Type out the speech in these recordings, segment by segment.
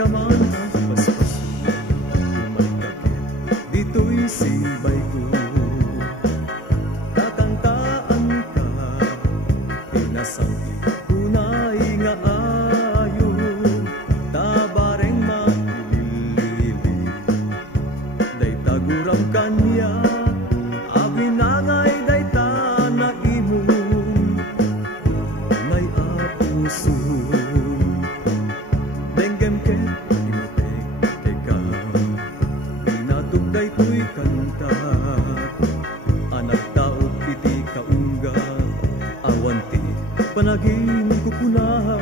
ka man ang paspaso, may kakit, dito'y sibay ko. Kakantaan ka, pinasangki, unay nga ayo, tabareng mailili, day taguram kanya, abinangay day na imong, may apuso. Denggem ke imutek keka, pinatugday to'y kanta, anak taot iti kaungga, awanti panagin kupuna,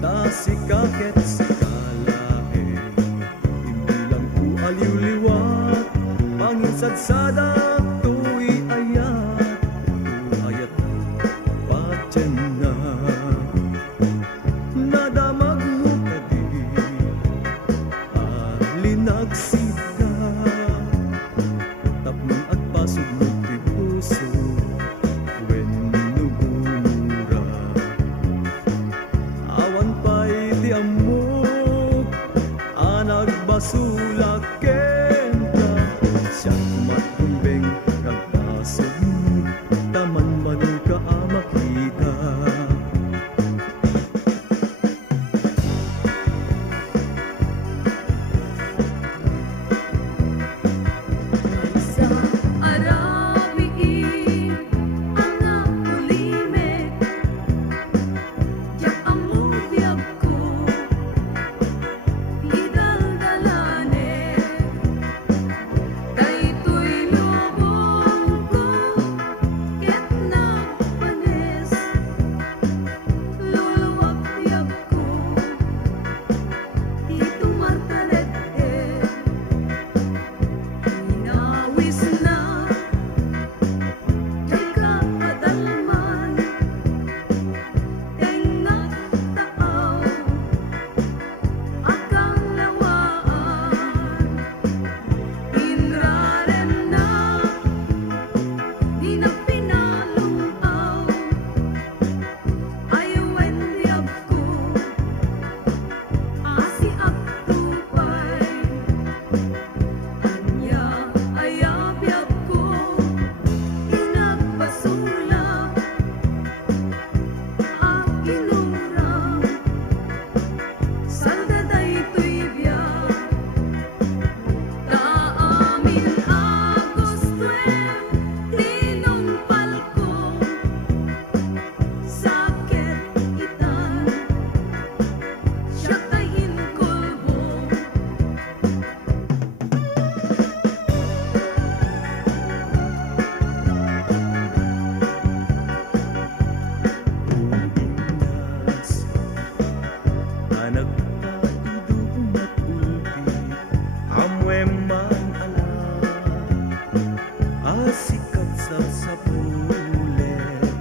tasikaket sikalae, hindi lang ku aliw-liwat, panginsadsada to'y ayat, ayat patyan na. Nadamag mo kadi, alinagsika, tapnon at pasog mo ti puso, wenno bumura. Awan pa'y ti amok, anag basulak kenta, siyak matumbeng nagpasog mo, taman man ka makita. Sa arawiin ang napulimet, yak ang mubiyag ko, idaldalanet, daytoy lubong ko, ket napanes, luluwag-biyag ko, itumartalet inawis na kay kapadalman, tengat taaw akang lawaan, inraren na di na pinalungaw, ayawen liyab ko, asi ak tupay. Anya ayabyag ko, inagbasula, akinurang, salda daytoy biyak, taamin agos tuwem, tinumpal ko, sakit itan, siya tayin kulbong. Pinas, anak paidumat ulpi, amwem man ala, asikat sa sapulet,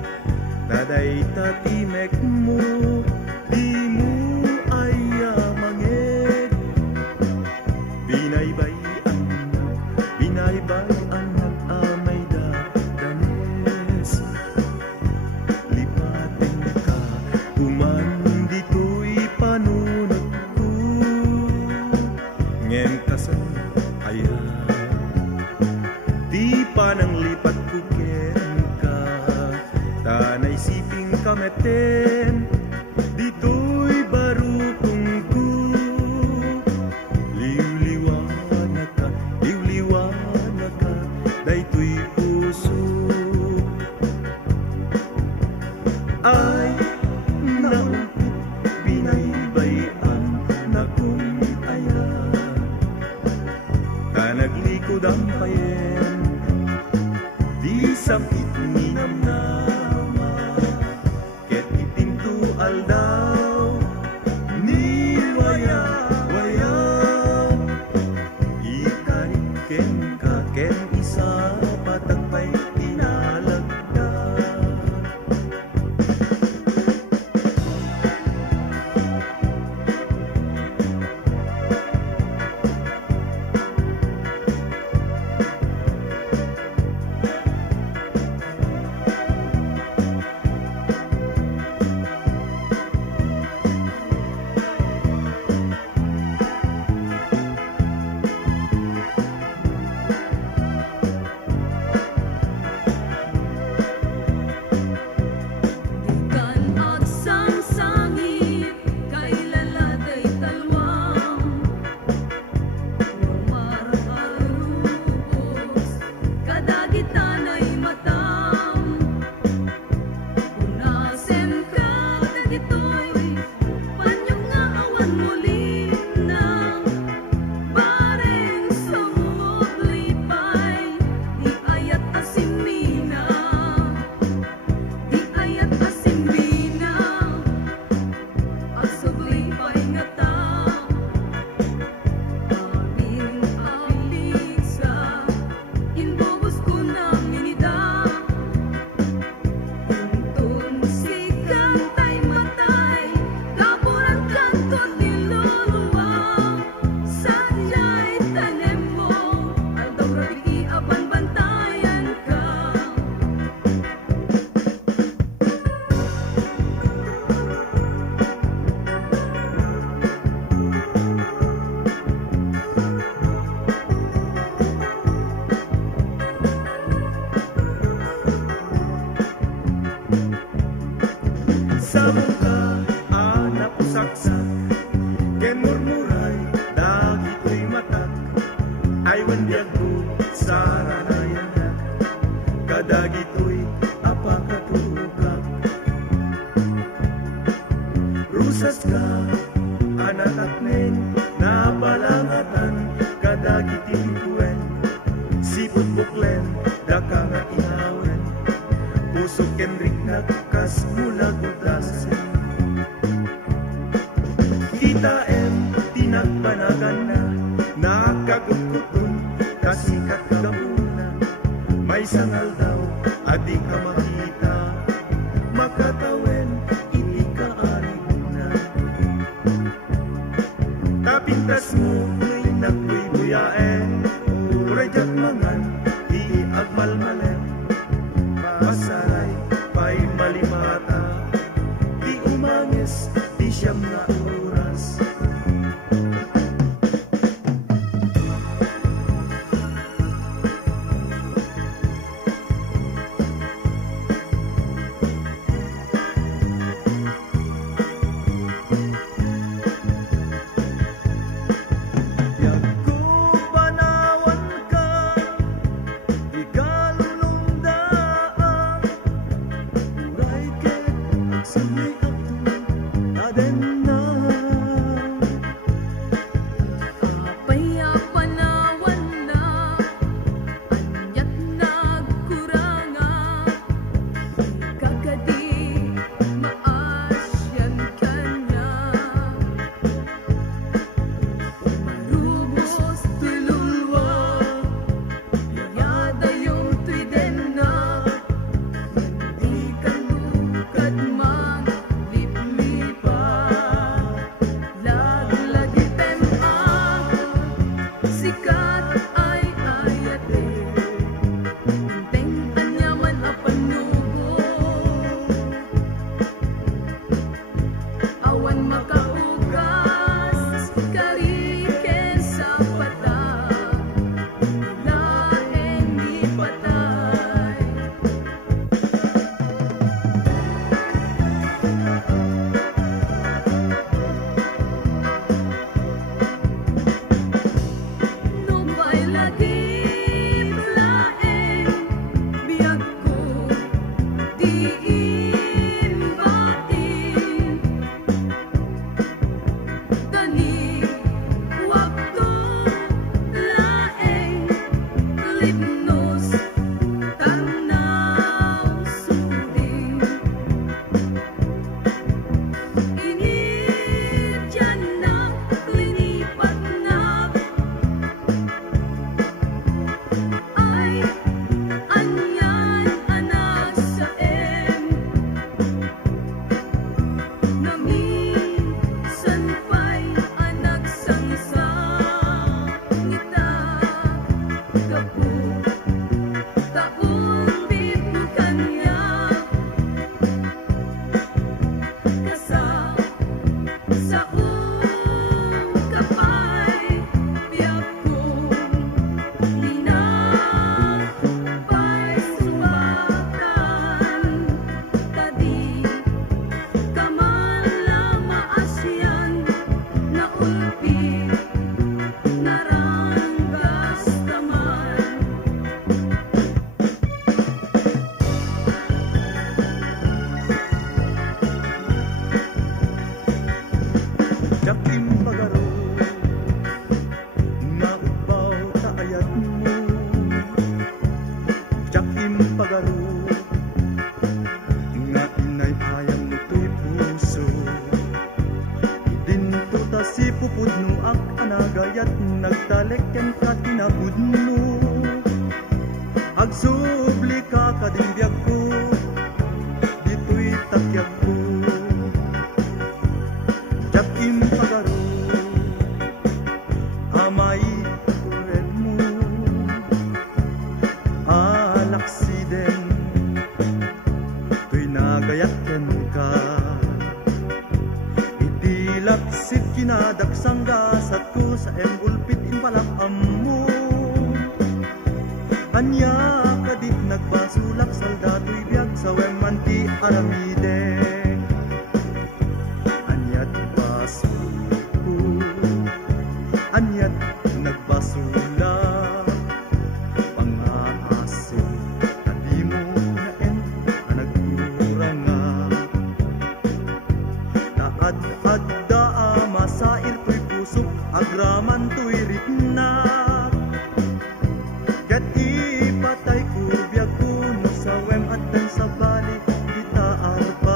naday tatimek mo, di mo ayamanget, binaybay anak amay danes, lipatin ka, tuman dito'y panunot ko, ngem kasan ayan, di pa nang lipat ko ken ka, tanay siping kameten, dito'y barukong ko, liw-liwanag ka, dayto'y puso. Ay, naumpit, binaybayan na kung ayan, kanaglikod ang payen, di sakit ni namnama, ket ipinto aldaw, ni waya, ikaniken ka, ken isa patagpay tinalagda. Tapintas mula gudasan kita tinagpanagan na nakagugutun kasikat gamuna may sangal daw adi ka makita makatawen iti ka ariguna tapintas mo ngay nagbuy-buyaen urejat mangan di agmalmalen pasaray pay malimata di umangis di siyam na oras nagtaleken ka tinapudno agsubli ka kadimbyag ko dito'y takyag ko jakim pagaro amay tured mo alaksiden to'y nagayakken ka lapsit kinadagsangga satko sa embulpit impalakam mo anya kadit nagbasulak saldato'y biyag sa wemanti aramide anyat basuko anyat nagbasulak pangaasi kadi mo na nagkuranga naad-ad masair to'y pusok agraman to'y ritna ket ipatay ko biyag kuno sa wem at sa bali kita arpa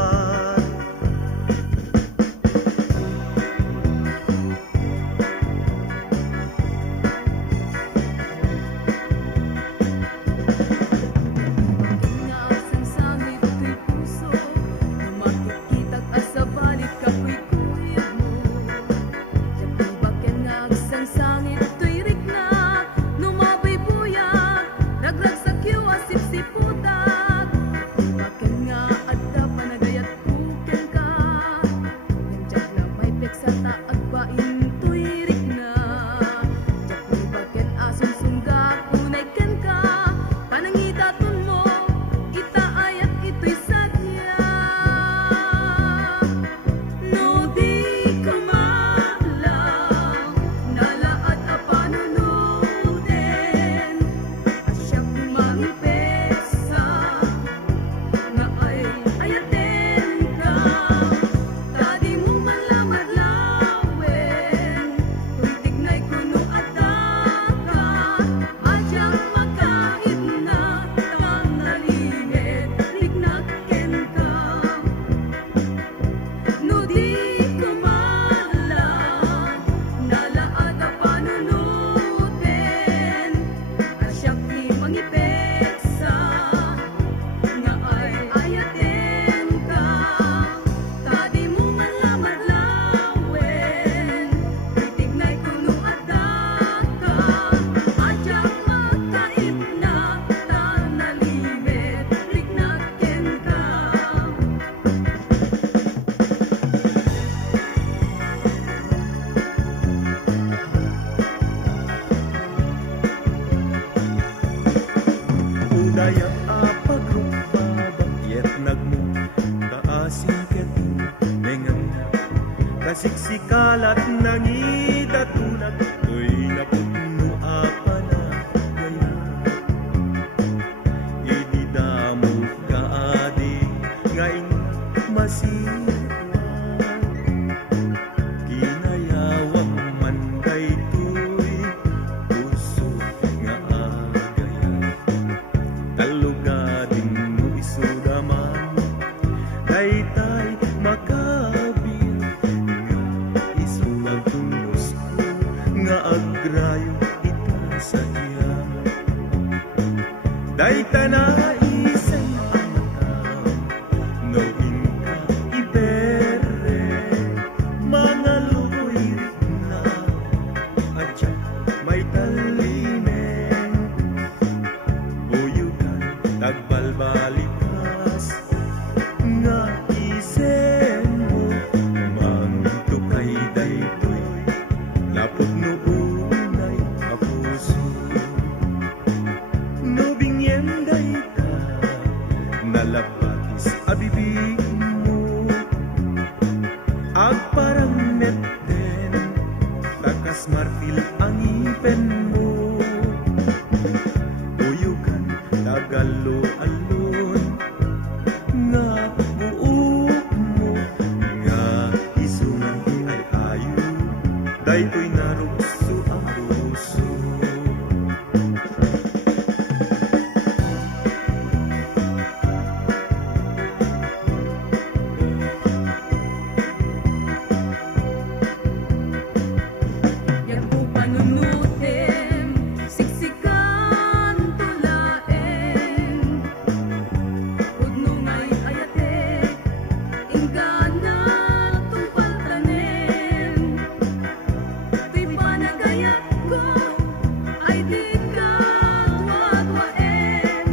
siksikalat nangidatunag to'y napugno apana gaya ididamo kaadi ngayon masipwan kinayawang manday to'y puso nga agaya talugadin mo isudaman daytay makabil nga isulag tunos ko nga agrayo ita sa iya dayta na isen angkam no inka ibere mga luirik na atya may talimen buyugan tagbalbalikas nga isen mo mantukay daytoy lapod no unay kapuso no binyenday ka nalabatis abibig mo agparang metten takas marfil ang ipen mo uyugan tagalo alon nga buok mo nga isungan di ay ayo daytoy narugso ang puso Yan po panunutin, siksikan tulaen Pudno nga'y ayatek, ingana tungpal tanen To'y panagayat ko, ay di ka tuwa-tuwaen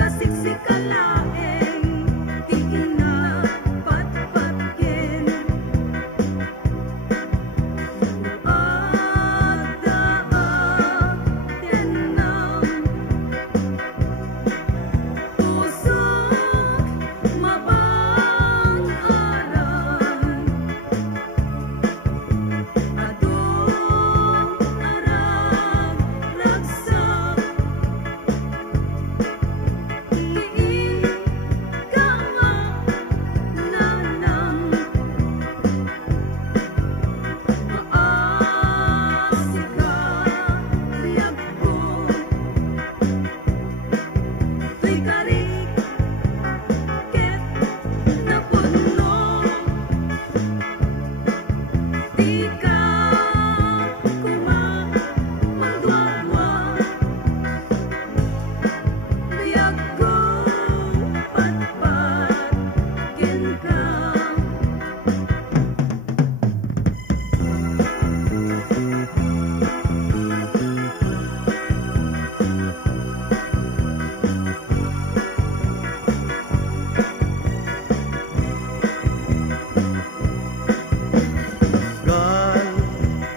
Tasiksikalaan, di inapatpatken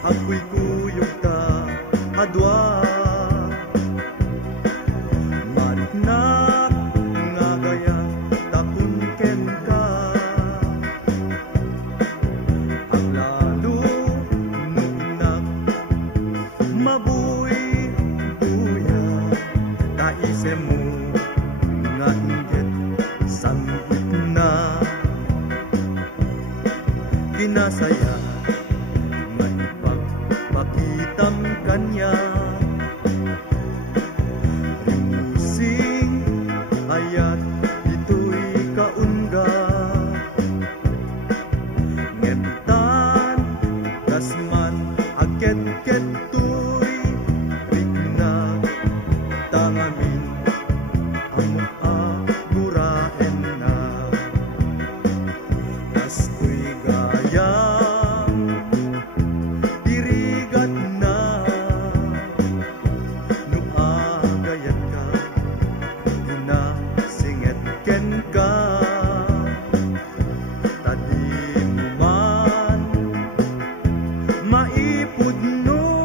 ako'y kuyog ta adwa mariknak nga gaya takunken ka ang lalo nunak mabuy buya taise mo nga inggit sanggit na kinasaya pakitam kanya rimusing ayat ito'y kaunga ngentan kasman aket-ket to'y rigna tangamin amok aguraen na nas to'y gayam dirigat na no agayat ka singit ken ka tadi mo man maipud no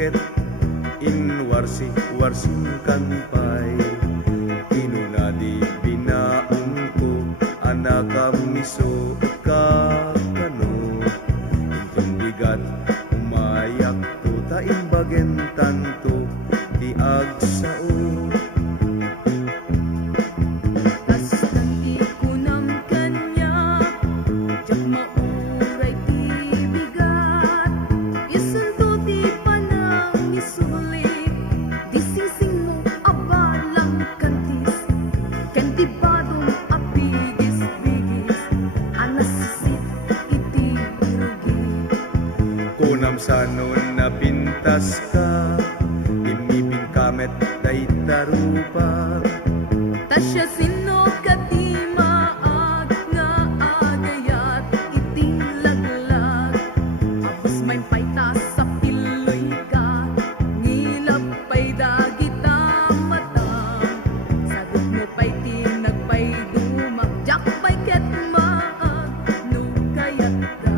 ket in warsing kanpay inunadi binaong ko anak miso ka kano intong bigat umayak to taimbagen tanto di agsao. Bastang ikunam kanya, jak mauray ti bigat. Isulto ti panang isulit, di singsing mo abalang kantis. Ken ti badong apigis-bigis, anasisit iti rugi. Kunam sanon na pintas ka imibing kamet day tarupa Tasya sino kati maag nga agayat iti laglag. Apos may payta sa piloy ka, ngilap pay dagita mata. Sagot mo pay tinagpay dumak, jak pay ket maag no kayat ka.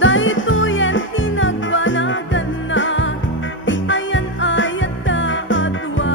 Daytoyen tinagpanagan na, di ayan ayat ta atwa.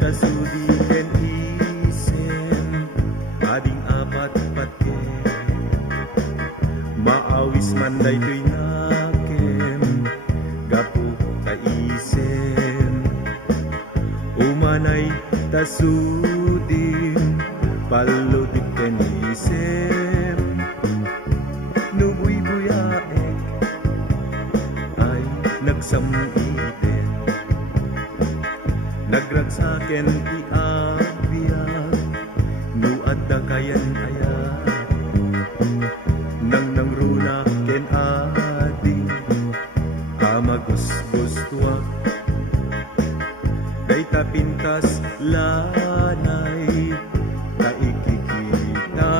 tasudi ken isen ading apat patken maawis man daytoy nakem gapu ka isen umanay tasudin paludit ken isen nubuy buyaek ay nagsamiten nagragsaken iabiyag nu adda kayan ayat nang nangruna ken adi amagusgustuak dayta pintas lanay kaikikita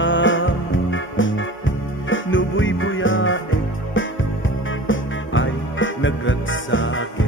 nubuy buyaek ay nagragsaken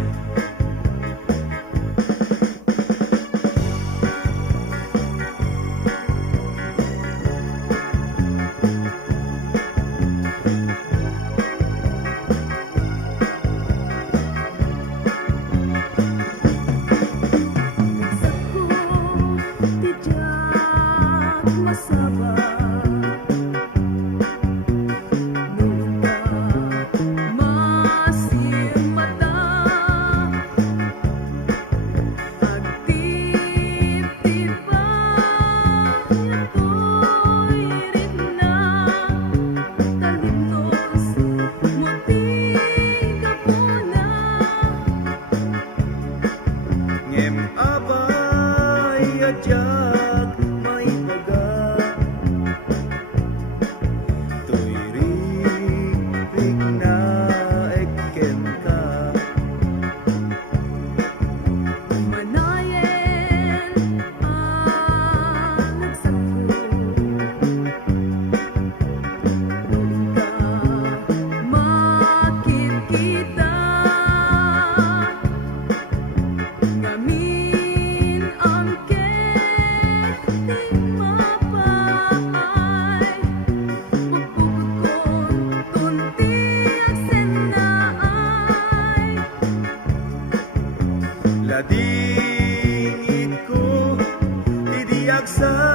ngem abay ajak may baga tuirik na eken ka Manayen ang nagsako Muling ka makikita Ngamin ang keting mapay Pagpugkon tunti ang senaay ladingit ko tidiyak sa